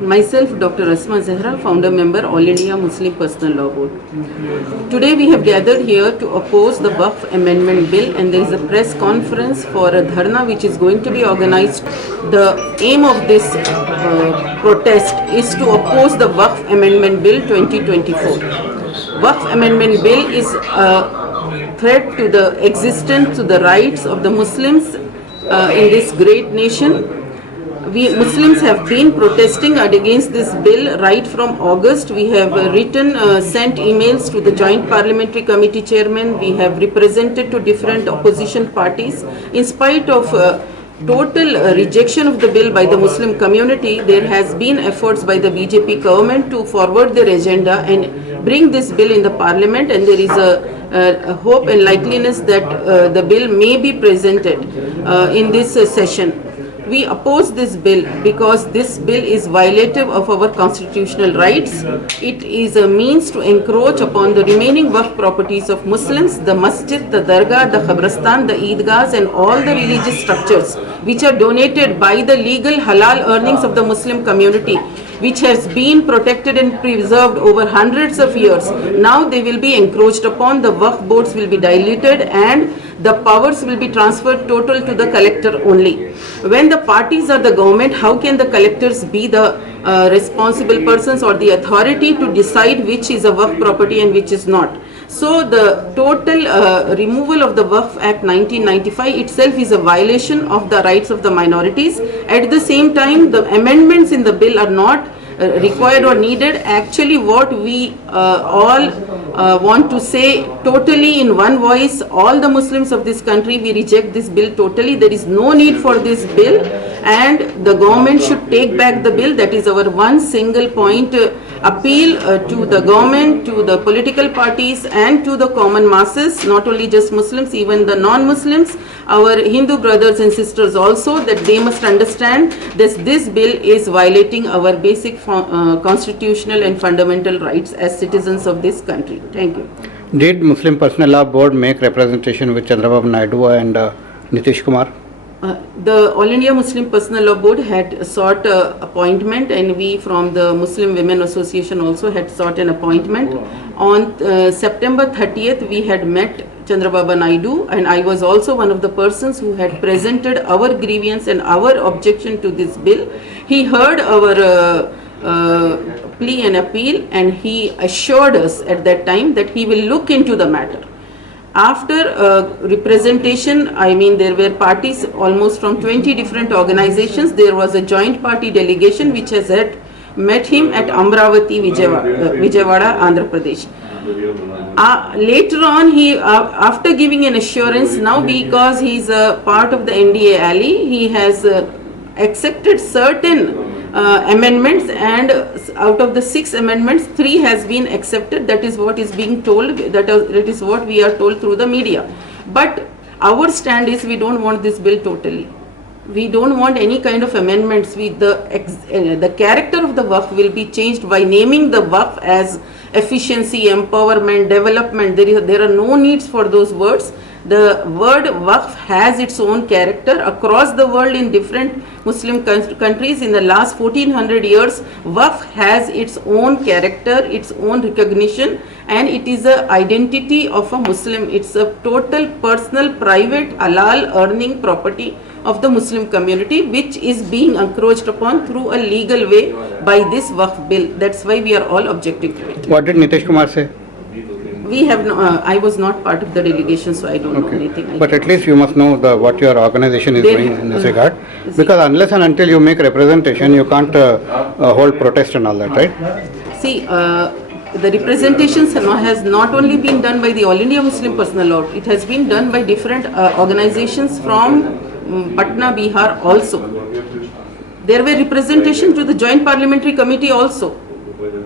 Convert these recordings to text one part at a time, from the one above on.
Myself, Dr. Asma Zehra, founder member, All India Muslim Personal Law Board. Today we have gathered here to oppose the Waqf Amendment Bill, and there is a press conference for a dharna which is going to be organized. The aim of this protest is to oppose the Waqf Amendment Bill 2024. Waqf Amendment Bill is a threat to the existence, to the rights of the Muslims in this great nation. We Muslims have been protesting against this bill right from August. We have sent emails to the Joint Parliamentary Committee chairman. We have represented to different opposition parties. In spite of total rejection of the bill by the Muslim community, there has been efforts by the BJP government to forward their agenda and bring this bill in the parliament, and there is a hope and likeliness that the bill may be presented in this session. We oppose this bill because this bill is violative of our constitutional rights. It is a means to encroach upon the remaining Waqf properties of Muslims, the masjid, the dargah, the khabristan, the eidgahs, and all the religious structures which are donated by the legal halal earnings of the Muslim community, which has been protected and preserved over hundreds of years. Now they will be encroached upon, the Waqf boards will be diluted, and the powers will be transferred total to the collector only. When the parties are the government, how can the collectors be the responsible persons or the authority to decide which is a Waqf property and which is not? So the total removal of the Waqf Act 1995 itself is a violation of the rights of the minorities. At the same time, the amendments in the bill are not required or needed. Actually, what we all want to say totally in one voice, all the Muslims of this country, we reject this bill totally. There is no need for this bill, and the government should take back the bill. That is our one single point appeal to the government, to the political parties, and to the common masses, not only just Muslims, even the non-Muslims, our Hindu brothers and sisters also, that they must understand this bill is violating our basic constitutional and fundamental rights as citizens of this country. Thank you. Did Muslim Personal Law Board make representation with Chandrababu Naidu and Nitish Kumar? The All India Muslim Personal Law Board had sought appointment, and we from the Muslim Women Association also had sought an appointment. On September 30th, we had met Chandrababu Naidu, and I was also one of the persons who had presented our grievance and our objection to this bill. He heard our plea and appeal, and he assured us at that time that he will look into the matter. After representation, I mean, there were parties almost from 20 different organizations. There was a joint party delegation which has met him at Amravati, Vijayawada, Andhra Pradesh. Later on, he after giving an assurance, now because he is a part of the NDA ally, he has accepted certain amendments, and out of the 6 amendments, 3 has been accepted. That is what is being told, that is what we are told through the media. But our stand is we don't want this bill totally. We don't want any kind of amendments. The character of the Waqf will be changed by naming the Waqf as efficiency, empowerment, development. There are no needs for those words. The word Waqf has its own character across the world in different Muslim countries. In the last 1400 years, Waqf has its own character, its own recognition, and it is an identity of a Muslim. It's a total personal, private, halal earning property of the Muslim community, which is being encroached upon through a legal way by this Waqf bill. That's why we are all objecting to it. What did Nitish Kumar say? We have no, I was not part of the delegation, so I don't know anything. But at least you must know what your organization is doing in this regard. Because unless and until you make representation, you can't hold protest and all that, right? See, the representations has not only been done by the All India Muslim Personal Law, it has been done by different organizations from Patna, Bihar also. There were representation to the Joint Parliamentary Committee also.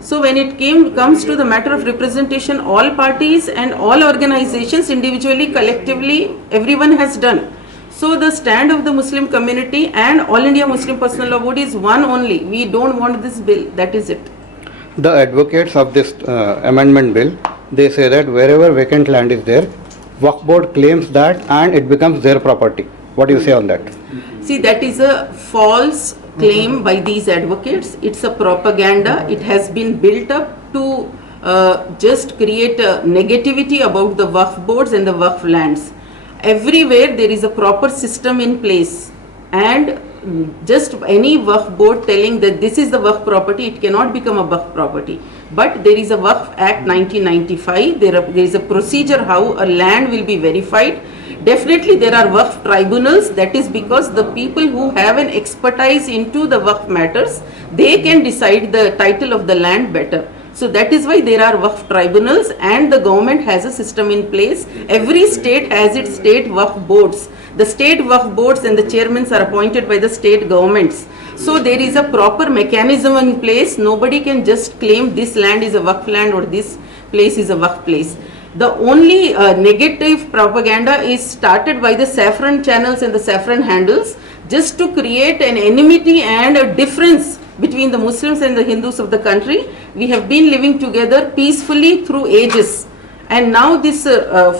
So when it comes to the matter of representation, all parties and all organizations, individually, collectively, everyone has done. So the stand of the Muslim community and All India Muslim Personal Law Board is one only. We don't want this bill. That is it. The advocates of this amendment bill, they say that wherever vacant land is there, Waqf board claims that and it becomes their property. What do you say on that? See, that is a false claim by these advocates. It's a propaganda. It has been built up to just create a negativity about the Waqf boards and the Waqf lands. Everywhere there is a proper system in place, and just any Waqf board telling that this is the Waqf property, it cannot become a Waqf property. But there is a Waqf Act 1995, there is a procedure how a land will be verified. Definitely there are Waqf tribunals. That is because the people who have an expertise into the Waqf matters, they can decide the title of the land better. So that is why there are Waqf tribunals, and the government has a system in place. Every state has its state Waqf boards. The state Waqf boards and the chairmen are appointed by the state governments. So there is a proper mechanism in place. Nobody can just claim this land is a Waqf land or this place is a Waqf place. The only negative propaganda is started by the saffron channels and the saffron handles, just to create an enmity and a difference between the Muslims and the Hindus of the country. We have been living together peacefully through ages, and now this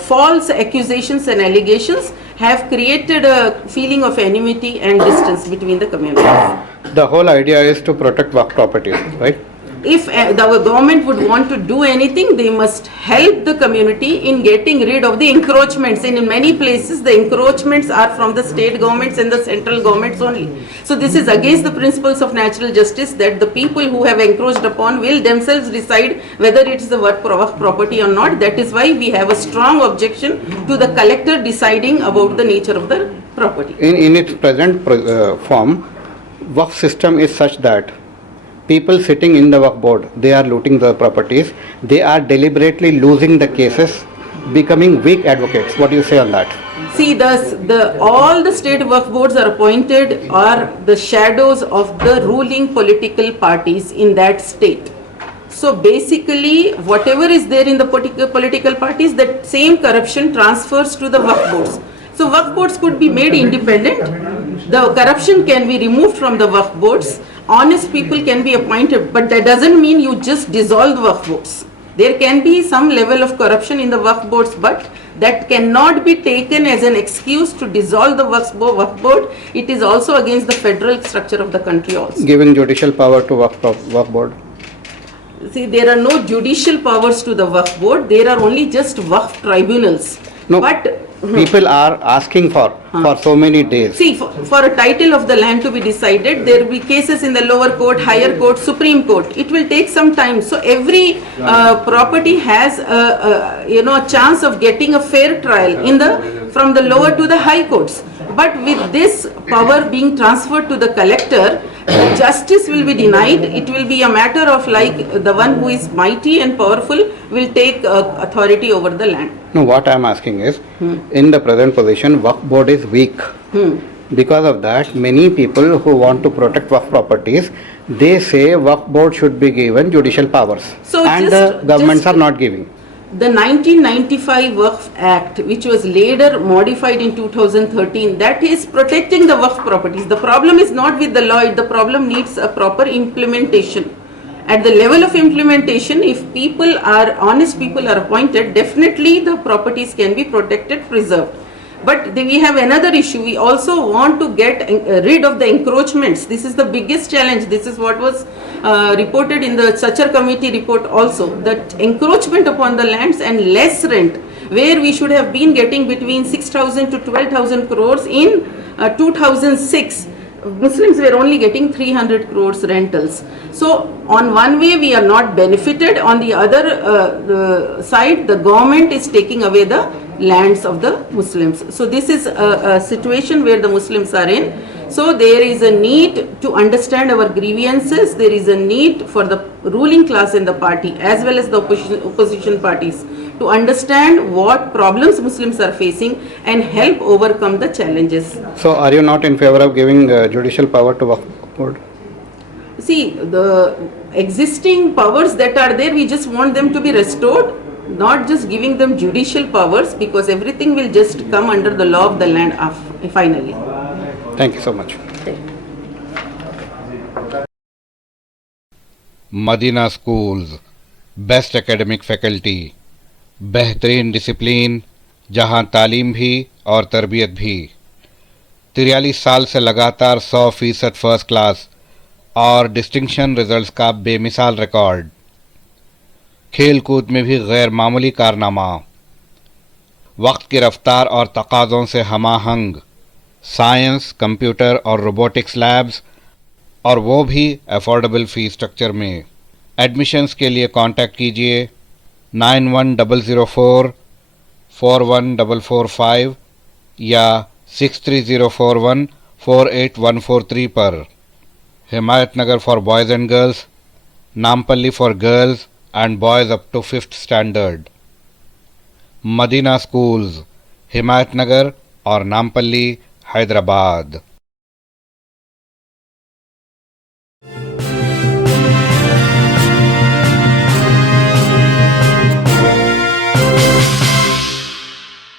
false accusations and allegations have created a feeling of enmity and distance between the communities. The whole idea is to protect Waqf properties, right? If the government would want to do anything, they must help the community in getting rid of the encroachments. And in many places, the encroachments are from the state governments and the central governments only. So this is against the principles of natural justice, that the people who have encroached upon will themselves decide whether it is a Waqf property or not. That is why we have a strong objection to the collector deciding about the nature of the property. In its present form, Waqf system is such that people sitting in the Waqf board, they are looting the properties, they are deliberately losing the cases, becoming weak advocates. What do you say on that? See, all the state Waqf boards are appointed are the shadows of the ruling political parties in that state. So basically, whatever is there in the political parties, that same corruption transfers to the Waqf boards. So Waqf boards could be made independent. The corruption can be removed from the Waqf boards. Honest people can be appointed, but that doesn't mean you just dissolve the Waqf boards. There can be some level of corruption in the Waqf boards, but that cannot be taken as an excuse to dissolve the Waqf board. It is also against the federal structure of the country also. Giving judicial power to Waqf board? See, there are no judicial powers to the Waqf board. There are only just Waqf tribunals. No, but people are asking for so many days. See, for a title of the land to be decided, there will be cases in the lower court, higher court, Supreme Court. It will take some time. So every property has a chance of getting a fair trial from the lower to the high courts. But with this power being transferred to the collector, justice will be denied. It will be a matter of like the one who is mighty and powerful will take authority over the land. No, what I am asking is, in the present position, Waqf board is weak. Because of that, many people who want to protect Waqf properties, they say Waqf board should be given judicial powers. So and the governments are not giving. The 1995 Waqf Act, which was later modified in 2013, that is protecting the Waqf properties. The problem is not with the law, the problem needs a proper implementation. At the level of implementation, if honest people are appointed, definitely the properties can be protected, preserved. But we have another issue. We also want to get rid of the encroachments. This is the biggest challenge. This is what was reported in the Sachar committee report also, that encroachment upon the lands and less rent, where we should have been getting between 6,000 to 12,000 crores in 2006. Muslims were only getting 300 crores rentals. So on one way we are not benefited, on the other side the government is taking away the lands of the Muslims. So this is a situation where the Muslims are in. So there is a need to understand our grievances. There is a need for the ruling class in the party as well as the opposition parties to understand what problems Muslims are facing and help overcome the challenges. So are you not in favor of giving judicial power to Waqf board? See, the existing powers that are there, we just want them to be restored, not just giving them judicial powers, because everything will just come under the law of the land finally. Thank you so much. Madina Schools, best academic faculty, बेहतरीन discipline, जहां तालीम भी और तरबियत भी, 43 साल से लगातार 100% फर्स्ट क्लास और डिस्टिंक्शन रिजल्ट्स का बेमिसाल रिकॉर्ड। खेल कूद में भी गैर मामूली कारनामा। वक्त की रफ्तार और तकाज़ों से हमाहंग साइंस, कंप्यूटर और रोबोटिक्स लैब्स, और वो भी अफोर्डेबल फ़ी स्ट्रक्चर में। एडमिशन्स के लिए कांटेक्ट कीजिए 9100441445 या 6304148143 पर। Himayat Nagar for boys and girls, Nampally for girls and boys up to 5th standard. Madina schools, Himayat Nagar और नामपल्ली, हैदराबाद।